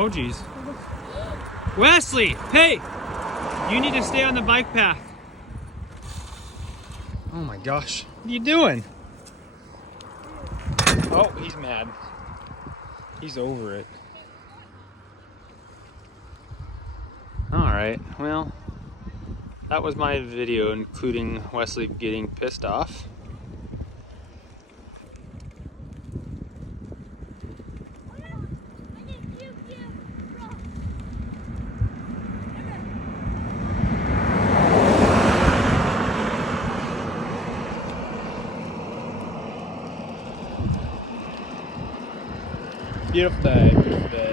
Oh, geez. Wesley, hey! You need to stay on the bike path. Oh my gosh, what are you doing? Oh, he's mad. He's over it. Alright, well, that was my video, including Wesley getting pissed off. Beautiful day, beautiful day.